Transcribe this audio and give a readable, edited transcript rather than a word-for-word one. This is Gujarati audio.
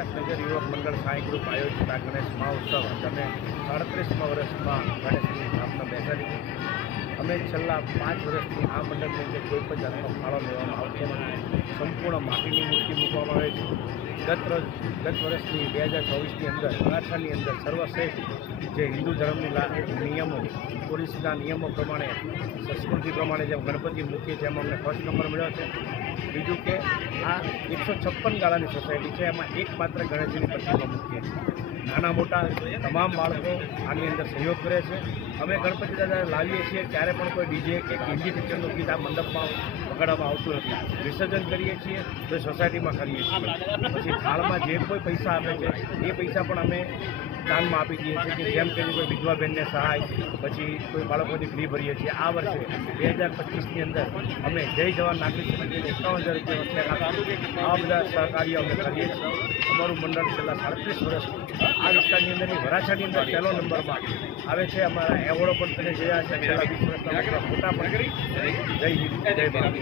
વિકાસનગર યુવક મંડળ સાંઈ ગ્રુપ આયોજિત આ ગણેશ મહોત્સવ અને 37મા વર્ષમાં ગણેશની સ્થાપના બેસાડી છે. અમે છેલ્લા 5 વર્ષથી આ મંડળની અંદર કોઈ પણ જાતનો ફાળો લેવામાં આવતો નથી. સંપૂર્ણ માટીની મૂર્તિ મૂકવામાં આવે છે. ગત વર્ષની 2024ની અંદર મરાઠાની અંદર સર્વશ્રેષ્ઠ જે હિન્દુ ધર્મની નિયમો પોલીસના નિયમો પ્રમાણે સંસ્કૃતિ પ્રમાણે જેમ ગણપતિ મૂકીએ છીએ એમાં અમને ફર્સ્ટ નંબર મળ્યો છે. બીજું કે આ 156 ગાળાની સોસાયટી છે, એમાં એકમાત્ર ગણેશજીની પ્રતિમા મૂકીએ છીએ. નાના મોટા તમામ બાળકો આની અંદર સહયોગ કરે છે. અમે ગણપતિ દાદા લાવીએ છીએ ત્યારે પણ કોઈ ડીજે કે હિન્દી પિક્ચરનું ગીત આ મંડપમાં વગાડવામાં આવતું નથી. વિસર્જન કરીએ છીએ તો સોસાયટીમાં કરીએ છીએ. પછી થાળમાં જે કોઈ પૈસા આપે છે એ પૈસા પણ અમે દાનમાં આપી દઈએ છીએ કે જેમ કે કોઈ વિધવા બહેનને સહાય, પછી કોઈ બાળકોની ફી ભરીએ છીએ. આ વર્ષે 2025ની અંદર અમે જય જવાન નાગરિક સમિતિને 51,000 રૂપિયા આપી આ બધા સહકાર્ય અમે કરીએ છીએ. અમારું મંડળ છેલ્લા 37 વર્ષથી આ વિસ્તારની અંદરની વરાછાની અંદર પહેલો નંબરમાં આવે છે. અમારા એવોર્ડો પણ તમે જોયા છે. છેલ્લા 20 વર્ષના ફોટા પણ કરી. જય હિન્દ, જય ભારત.